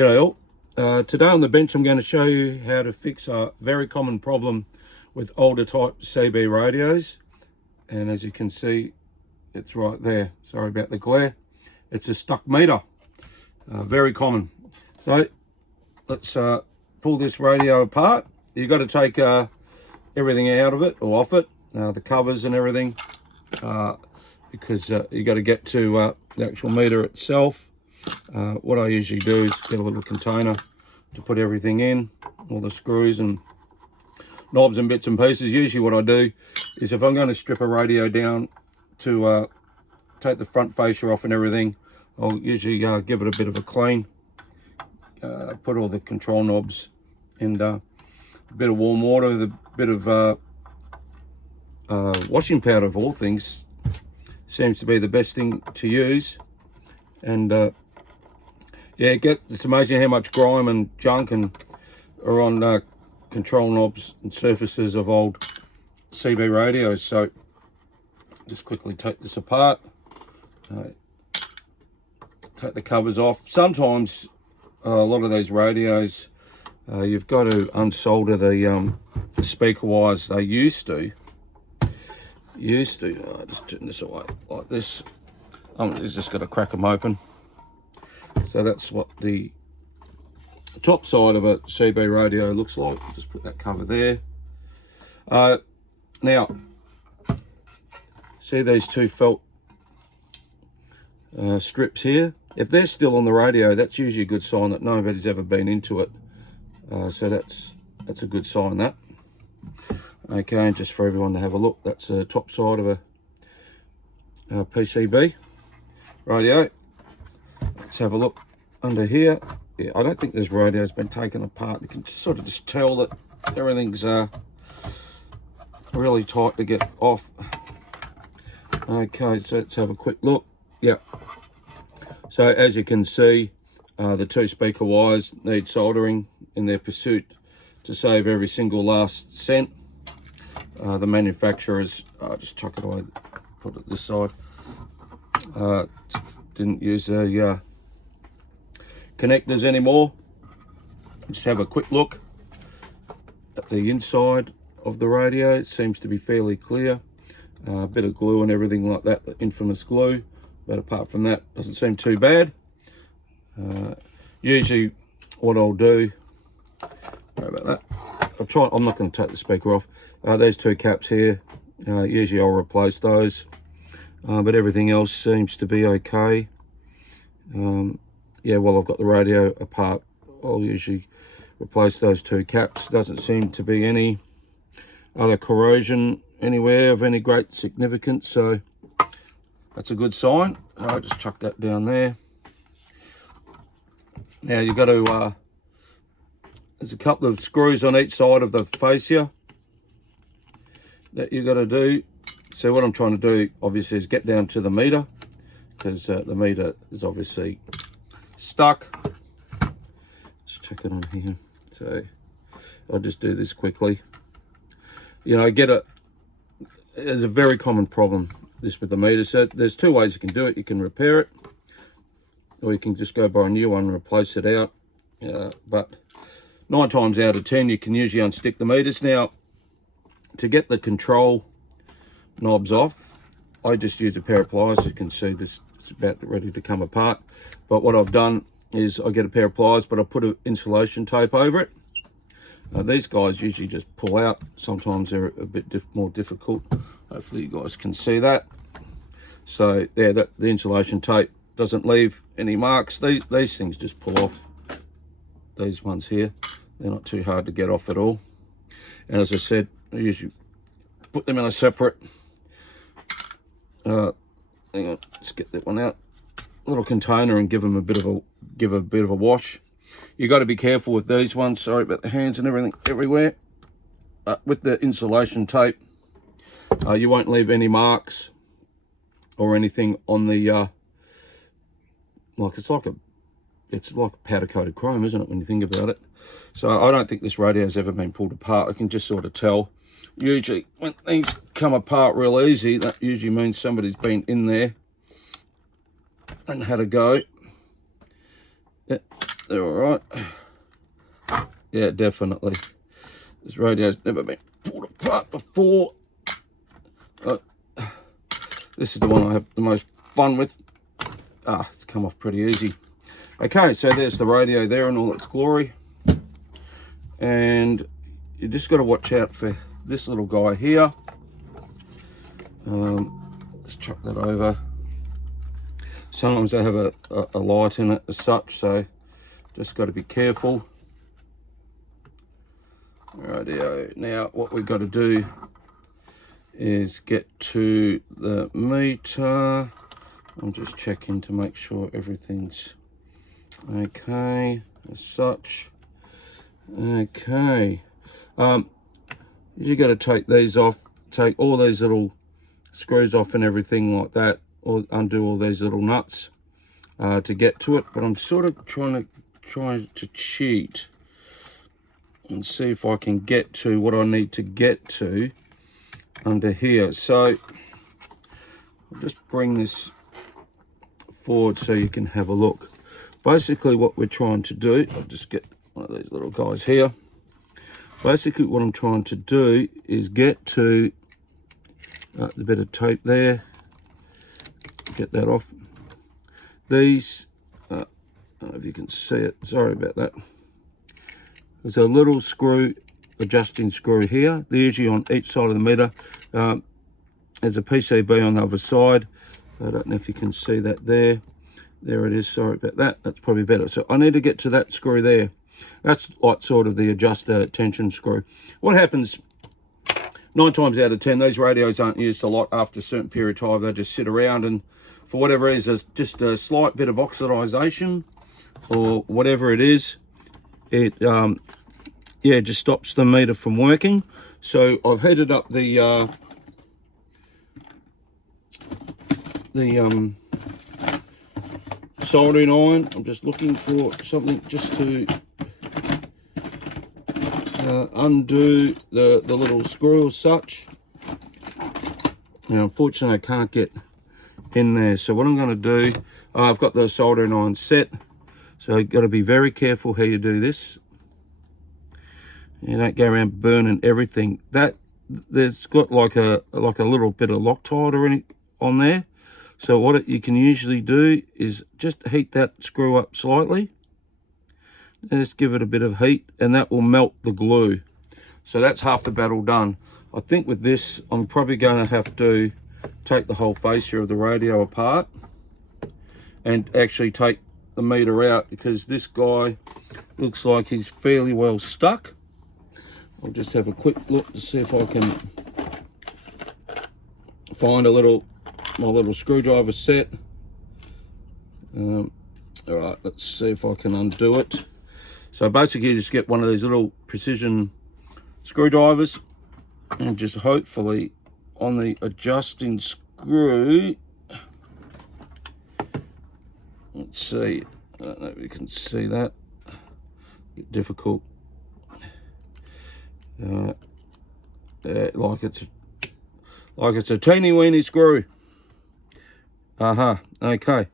G'day all. Today on the bench I'm going to show you how to fix a very common problem with older type CB radios. And as you can see, it's right there. Sorry about the glare. It's a stuck meter. Very common. So let's pull this radio apart. You've got to take everything out of it or off it, the covers and everything, because you got to get to the actual meter itself. What I usually do is get a little container to put everything in, all the screws and knobs and bits and pieces. Usually what I do is if I'm going to strip a radio down to take the front fascia off and everything, I'll usually give it a bit of a clean, put all the control knobs and a bit of warm water with a bit of washing powder, of all things seems to be the best thing to use. And yeah, it's amazing how much grime and junk are on control knobs and surfaces of old CB radios. So just quickly take this apart, take the covers off. Sometimes a lot of these radios, you've got to unsolder the speaker wires. They used to just turn this away like this. Just got to crack them open. So that's what the top side of a CB radio looks like. Just put that cover there. Now, see these two felt strips here? If they're still on the radio, that's usually a good sign that nobody's ever been into it. So that's a good sign, that. Okay, and just for everyone to have a look, that's the top side of a PCB radio. Let's have a look under here. Yeah, I don't think this radio's been taken apart. You can sort of just tell that everything's really tight to get off. Okay, so let's have a quick look. Yeah. So as you can see, the two speaker wires need soldering in their pursuit to save every single last cent. The manufacturers, just chuck it away, put it this side. Didn't use the connectors anymore. Just have a quick look at the inside of the radio. It seems to be fairly clear. A bit of glue and everything like that, the infamous glue, but apart from that, doesn't seem too bad. Usually what I'll do, sorry about that, I'm not going to take the speaker off. There's two caps here. Usually I'll replace those, but everything else seems to be okay. Yeah, while I've got the radio apart, I'll usually replace those two caps. Doesn't seem to be any other corrosion anywhere of any great significance, so that's a good sign. I'll just chuck that down there. Now you've got to, there's a couple of screws on each side of the fascia that you've got to do. So what I'm trying to do, obviously, is get down to the meter, because the meter is obviously stuck. Let's check it on here. So I'll just do this quickly. You know, it's a very common problem, this with the meter. So there's two ways you can do it. You can repair it, or you can just go buy a new one and replace it out. But 9 times out of 10, you can usually unstick the meters. Now, to get the control knobs off, I just use a pair of pliers. You can see this is about ready to come apart. But what I've done is I get a pair of pliers, but I put an insulation tape over it. These guys usually just pull out. Sometimes they're a bit more difficult. Hopefully you guys can see that. So there, the insulation tape doesn't leave any marks. These things just pull off. These ones here, they're not too hard to get off at all. And as I said, I usually put them in a separate, hang on, let's get that one out, little container, and give them a bit of a wash. You got to be careful with these ones. Sorry about the hands and everything everywhere. With the insulation tape, you won't leave any marks or anything on the it's like powder coated chrome, isn't it, when you think about it? So I don't think this radio's ever been pulled apart. I can just sort of tell. Usually when things come apart real easy, that usually means somebody's been in there and had a go. Yeah, they're all right. Yeah, definitely. This radio's never been pulled apart before. This is the one I have the most fun with. It's come off pretty easy. Okay, so there's the radio there in all its glory. And you just got to watch out for this little guy here. Let's chuck that over. Sometimes they have a light in it as such, so just got to be careful. Rightio. Now what we've got to do is get to the meter. I'm just checking to make sure everything's okay as such. Okay. You got to take these off, take all these little screws off and everything like that, or undo all these little nuts to get to it. But I'm sort of trying to cheat and see if I can get to what I need to get to under here. So I'll just bring this forward so you can have a look. Basically what we're trying to do, I'll just get one of these little guys here. Basically what I'm trying to do is get to the bit of tape there, get that off. These, I don't know if you can see it, sorry about that. There's a little screw, adjusting screw here. They're usually on each side of the meter. There's a PCB on the other side. I don't know if you can see that there. There it is, sorry about that. That's probably better. So I need to get to that screw there. That's like sort of the adjuster tension screw. What happens 9 times out of 10, these radios aren't used a lot after a certain period of time. They just sit around, and for whatever reason, just a slight bit of oxidization or whatever it is, it just stops the meter from working. So I've heated up the soldering iron. I'm just looking for something just to undo the little screw as such. Now unfortunately I can't get in there, so what I'm going to do, I've got the soldering iron set, so you've got to be very careful how you do this. You don't go around burning everything. That there's got like a little bit of Loctite or any on there. So what you can usually do is just heat that screw up slightly. Just give it a bit of heat, and that will melt the glue. So that's half the battle done. I think with this, I'm probably going to have to take the whole fascia of the radio apart and actually take the meter out, because this guy looks like he's fairly well stuck. I'll just have a quick look to see if I can find my little screwdriver set. All right, let's see if I can undo it. So basically you just get one of these little precision screwdrivers and just hopefully on the adjusting screw, let's see, I don't know if you can see that, a bit difficult. Like it's a teeny weeny screw. Okay,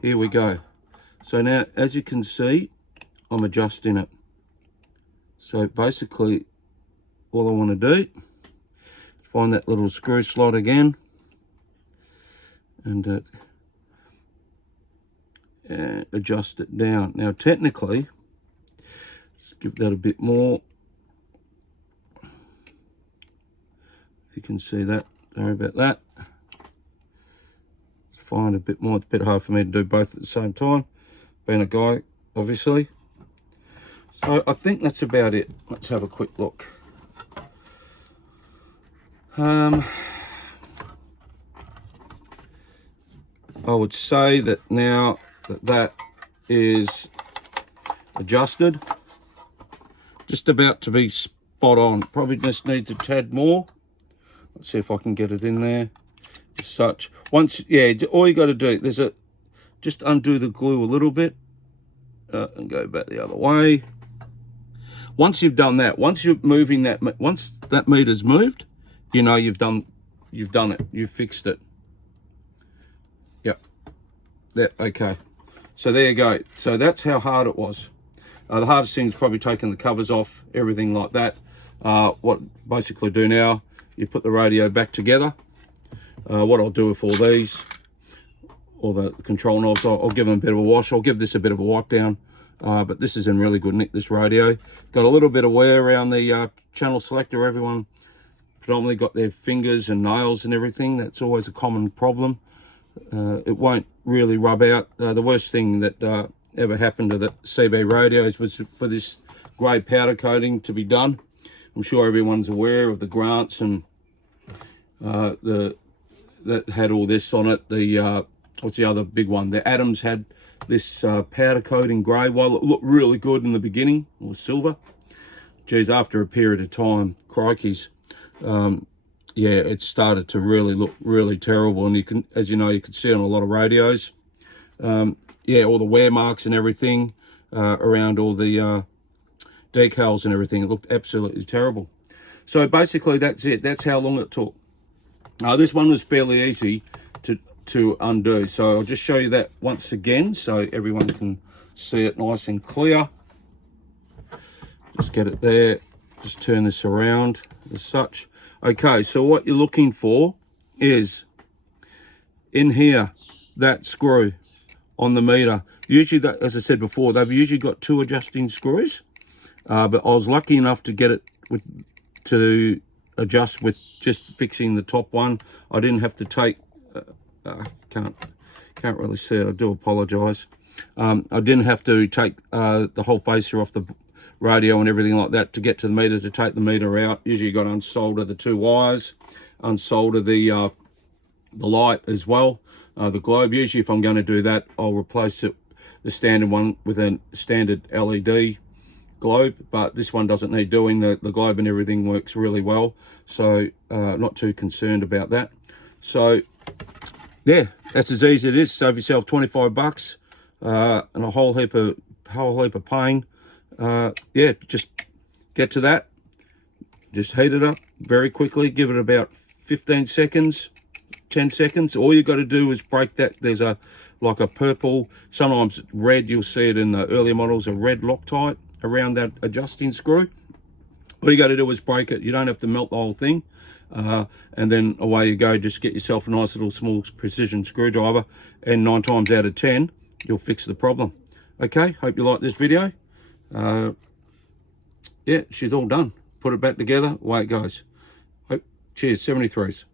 here we go. So now, as you can see, I'm adjusting it. So basically, all I want to do, find that little screw slot again, and adjust it down. Now technically, let's give that a bit more. If you can see that, sorry about that. Find a bit more, it's a bit hard for me to do both at the same time, being a guy, obviously. So I think that's about it. Let's have a quick look. I would say that now that is adjusted, just about to be spot on. Probably just needs a tad more. Let's see if I can get it in there as such. Once, yeah, all you got to do, just undo the glue a little bit and go back the other way. Once you've done that, once you're moving that, once that meter's moved, you know you've done it, you've fixed it. Yep. Okay. So there you go. So that's how hard it was. The hardest thing is probably taking the covers off, everything like that. What basically do now, you put the radio back together. What I'll do with all these, all the control knobs, I'll give them a bit of a wash. I'll give this a bit of a wipe down. But this is in really good nick, this radio. Got a little bit of wear around the channel selector. Everyone predominantly got their fingers and nails and everything. That's always a common problem. It won't really rub out. The worst thing that ever happened to the CB radios was for this grey powder coating to be done. I'm sure everyone's aware of the Grants and that had all this on it. The what's the other big one? The Adams had this powder coating grey. While it looked really good in the beginning, it was silver. Geez, after a period of time, crikeys, yeah, it started to really look really terrible. And you can, as you know, you can see on a lot of radios, yeah, all the wear marks and everything around all the decals and everything. It looked absolutely terrible. So basically, that's it. That's how long it took. Now, this one was fairly easy to undo. So I'll just show you that once again so everyone can see it nice and clear. Just get it there. Just turn this around as such. Okay, so what you're looking for is in here, that screw on the meter. Usually, that, as I said before, they've usually got 2 adjusting screws. But I was lucky enough to get it to adjust with just fixing the top one. I didn't have to take, can't really see it, I do apologise. I didn't have to take the whole fascia off the radio and everything like that to get to the meter, to take the meter out. Usually you've got to unsolder the 2 wires, unsolder the light as well, the globe. Usually if I'm going to do that, I'll replace it, the standard one, with a standard LED globe, but this one doesn't need doing. The globe and everything works really well, so not too concerned about that. So yeah, that's as easy as it is. Save yourself 25 bucks and a whole heap of pain. Yeah, just get to that, just heat it up very quickly, give it about 15 seconds, 10 seconds. All you got to do is break that. There's a like a purple, sometimes red, you'll see it in the earlier models, a red Loctite around that adjusting screw. All you got to do is break it. You don't have to melt the whole thing, and then away you go. Just get yourself a nice little small precision screwdriver, and 9 times out of 10 you'll fix the problem. Okay, hope you like this video. Yeah, she's all done. Put it back together, away it goes. Cheers, 73s.